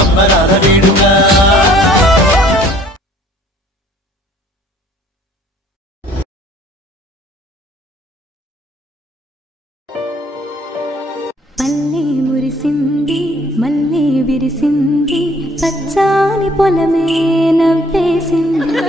సంబరాల వేడుక పల్లె మురిసింది మల్లె విరిసింది పచ్చాని పొలమే నవ్వేసింది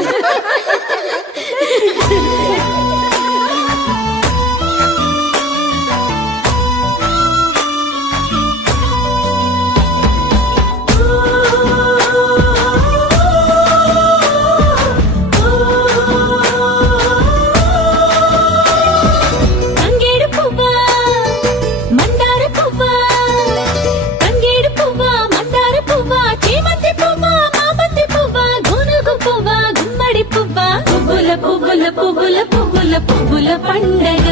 పువ్వుల పండగ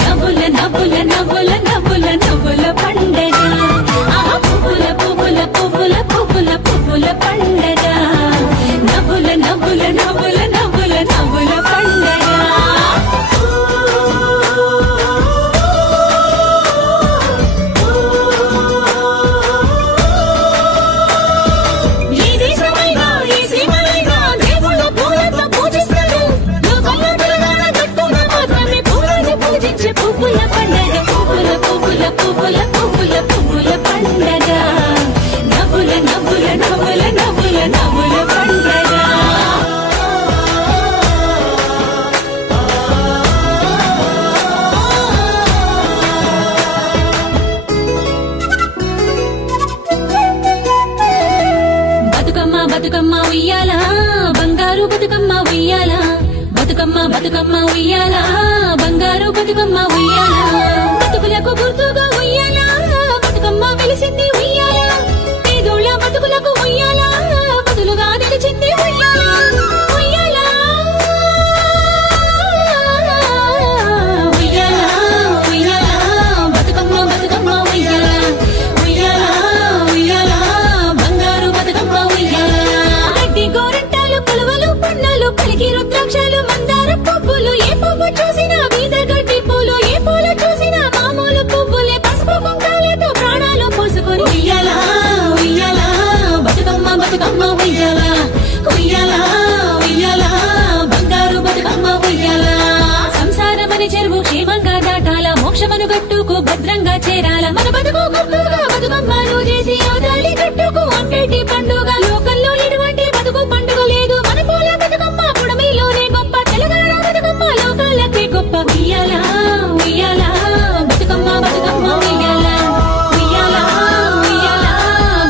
నవ్వుల నవ్వుల నవ్వుల నవ్వుల నవ్వుల పండగ పువ్వుల పువ్వుల పువ్వుల పువ్వుల పువ్వుల పండగ నవ్వుల నవ్వుల నవ్వుల నవ్వుల నవ్వుల పండగ బతుకమ్మ ఉయ్యాల బంగారు బతుకమ్మ ఉయ్యాల బతుకమ్మ బతుకమ్మ ఉయ్యాల బంగారు బతుకమ్మ ఉయ్యాల బతుకులకు గుర్తుగా ఉయ్యాల బతుకమ్మ వెలిసింది ఉయ్యాల పేదోళ్ళ బతుకులకు ఉయ్యాల బతులుగా నిలిచింది ఉయ్యాల ఉయ్యాల ఉయ్యాల ఉయ్యాల బతుకమ్మ బతుకమ్మ ఉయ్యాల ఉయ్యాల ఉయ్యాల బంగారు బతుకమ్మ ఉయ్యాల గోరంటాలు పులవలు పన్నాలు కలిగి రుద్రాక్షలు మందార పువ్వులు ఏ పువ్వు చూసినా వీధ గడ్డి పూలు ఏ పూలు చూసినా మామూలు పువ్వులే పసుపు కుంకాలతో ప్రాణాలు పోసుకొని ఉయ్యాల ఉయ్యాల బతుకమ్మ బతుకమ్మ ఉయ్యాల ఉయ్యాల ఉయ్యాల బంగారు బతుకమ్మ ఉయ్యాల సంసారమని చెరువు క్షేమంగా దాటాల మోక్షమను గట్టుకు భద్రంగా చేరాల మన బతుకు గొప్పగా బతుకమ్మను చేసి అవతాలి గట్టుకు అంబేటి పండుగ లోకల్లో ఎటువంటి బతుకు పండుగ లేదు మన పూల బతుకమ్మ పుడమిలోనే గొప్ప తెలంగాణ బతుకమ్మ లోకాలకే గొప్ప ఉయ్యాల ఉయ్యాల బతుకమ్మ బతుకమ్మ ఉయ్యాల ఉయ్యాల ఉయ్యాల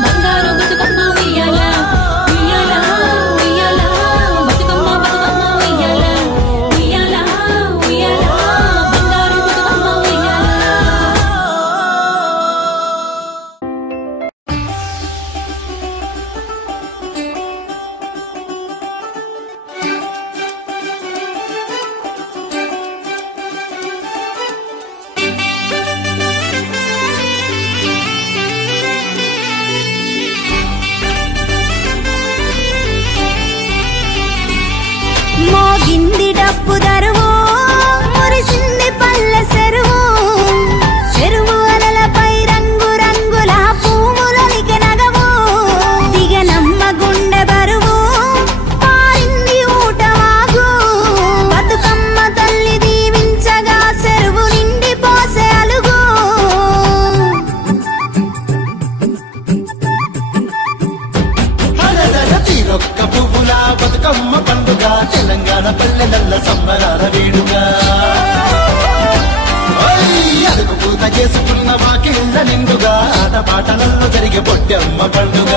బంగారు బతుకమ్మ ఉయ్యాల ఉయ్యాల ఉయ్యాల బతుకమ్మ బతుకమ్మ ఉయ్యాల ఉయ్యాల ఉయ్యాల బంగారు బతుకమ్మ ఉయ్యాల మోగింది డప్పు దరువు మురిసింది పల్లె చెరువు చెరువు అలలపై రంగు రంగుల పువ్వులొలికె నగవు దిగనమ్మ గుండె బరువు పారింది ఊటవాగు బతుకమ్మ తల్లి దీవించగా చెరువు నిండి పోసే అలుగు తీరొక్క పువ్వుల బతుకమ్మ పండుగ తెలంగాణ పల్లెల సంబరాల వేడుక అదుకు పూత చేసుకున్న వాకిళ్ళ నిండుగా ఆటపాటలలో జరిగే పొట్టమ్మ పండుగ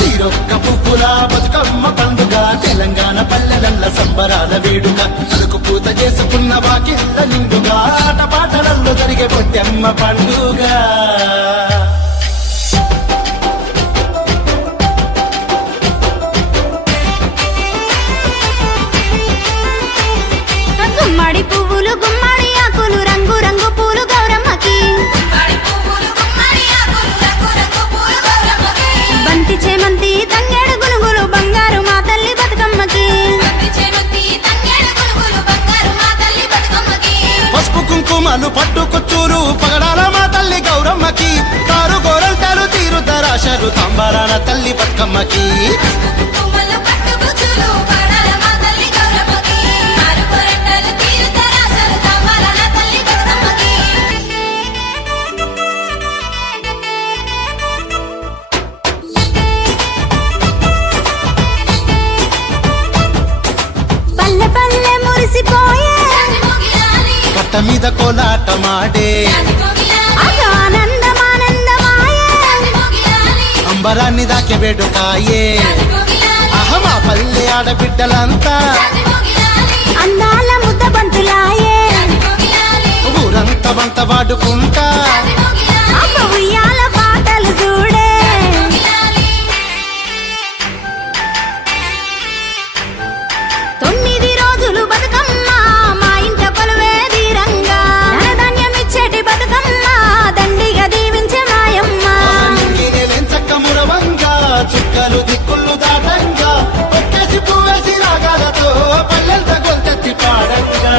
తీరొక్క పువ్వుల బతుకమ్మ పండుగ తెలంగాణ పల్లెల సంబరాల వేడుక అదుకు పూత చేసుకున్న వాకిళ్ళ నిండుగా ఆటపాటలలో జరిగే పొట్టమ్మ పండుగ గుమ్మడి పువ్వులు గుమ్మడి ఆకులు రంగు రంగు పూలు గౌరమ్మకి బంతి చేమంతి తంగేడు గునుగులు బంగారు మా తల్లి బతుకమ్మకి పసుపు కుంకుమలు పట్టుకొచ్చూరు పగడాల మా తల్లి గౌరమ్మకి తారు గౌరమ్మకి పల్లె పల్లె మురిసిపోయే కట్ట మీద కోలాటమాడే ఆనందమానందమాయే అంబరాన్ని దాకే వేడుకాయే అహమా పల్లె ఆడబిడ్డలంతా అందాల ముద్ద బంతులాయే ఊరంతా వంత వాడుకుంటా అమ్మ ఉయ్యాల పాటలు చూడే 9 రోజులు బతుకమ్మ మా ఇంట కొలువే తీరంగా ధనధాన్యం ఇచ్చేటి బతుకమ్మ దండిగా దీవించే మాయమ్మ చక్క మురవంగా చుక్కలు దిక్కులు దాటంగా ఒక్కేసి పువ్వేసి రాగాలతో పల్లెంత గొంతెత్తి పాడంగా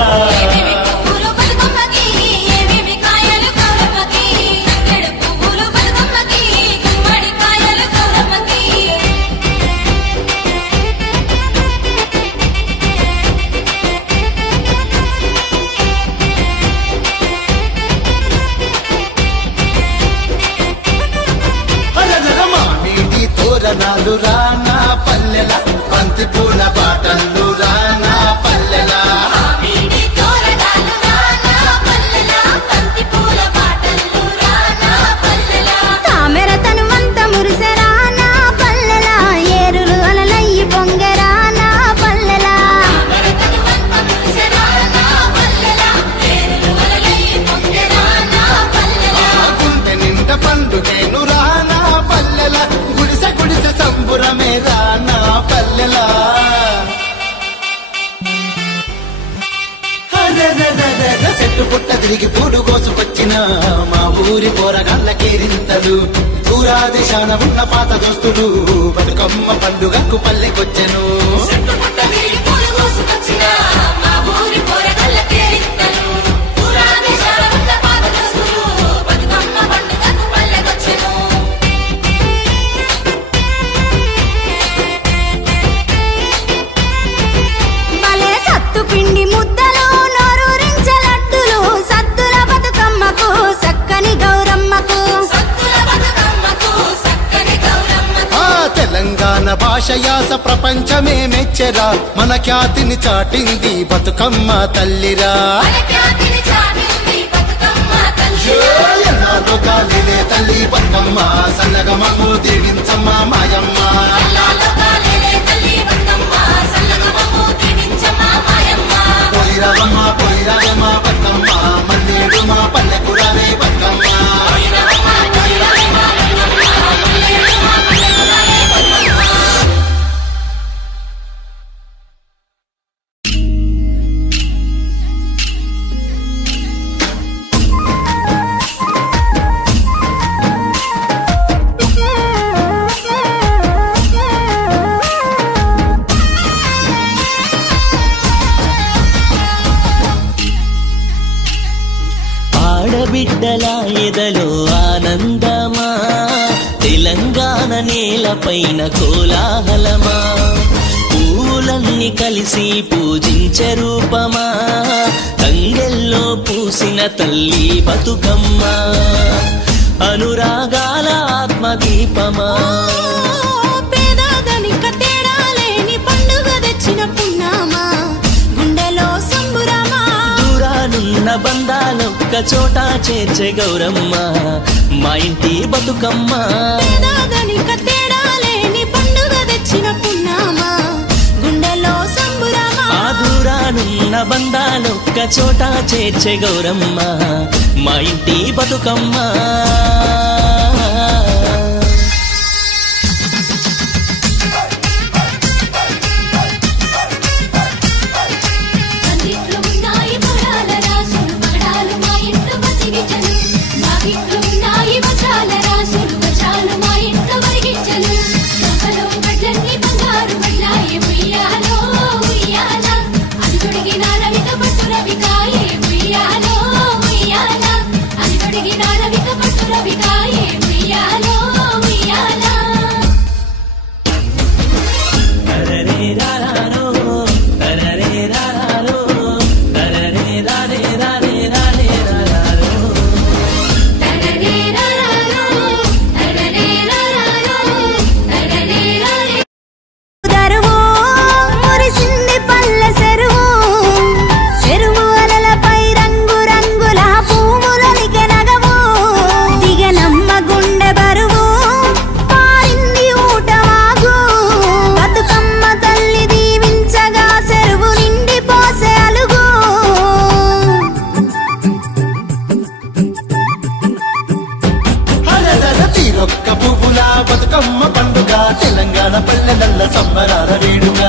తోరణాలు రానా పల్లెల బంతి పూల బాటలు రానా పల్లెల తామెర తనువంత మురిసెరానా పల్లెల ఏరులు అలలయ్యి పొంగెరానా పల్లెల గుంటె నిండ పండుగేను రానా పల్లెల గుడిసె గుడిసె సంబురమే రానా పల్లెల చెట్టు పుట్ట తిరిగి పూడు కోసుకొచ్చిన మా ఊరి పోరగాళ్ళ కేరింతలు ఊరా దిశాన ఉన్న పాత దోస్తులు బతుకమ్మ పండుగకు పల్లెకొచ్చెను భలే సత్తు పిండి ముద్దలు నోరూరించే లడ్డులు సద్దుల బతుకమ్మకు సక్కని గౌరమ్మకు ఆ తెలంగాణ భాష యాస ప్రపంచమే మెచ్చెరా మన ఖ్యాతిని చాటింది బతుకమ్మ తల్లిరా ఎన్నాళ్ళో కాలినే తల్లి బతుకమ్మ సన్నగా మమ్ము దీవించమ్మ మాయమ్మ పోయిరావమ్మ పోయిరావమ్మ బతుకమ్మ మల్లేడు మా పల్లెకు రావే బతుకమ్మ ఆడబిడ్డల ఎదలో ఆనందమా తెలంగాణ నేలపైన కోలాహలమా పూలన్నీ కలిసి పూజించే రూపమా తంగెల్లో పూసిన తల్లి బతుకమ్మ అనురాగాల ఆత్మదీపమా పేదదనిక తేడా లేని పండుగ తెచ్చిన పున్నామా గుండెలో సంబురమా దూరానున్న బంధాలొక్క చోట చేర్చే గౌరమ్మ మా ఇంటి బతుకమ్మ పేదదనిక తేడా లేని పండుగ తెచ్చిన పున్నామా గుండెలో సంబురమా ఆ దూరానున్న బంధాలొక్క చోట చేర్చే గౌరమ్మ మా ఇంటి బతుకమ్మ వికాయ తెలంగాణ పల్లెలల్ల సంబరాల వేడుక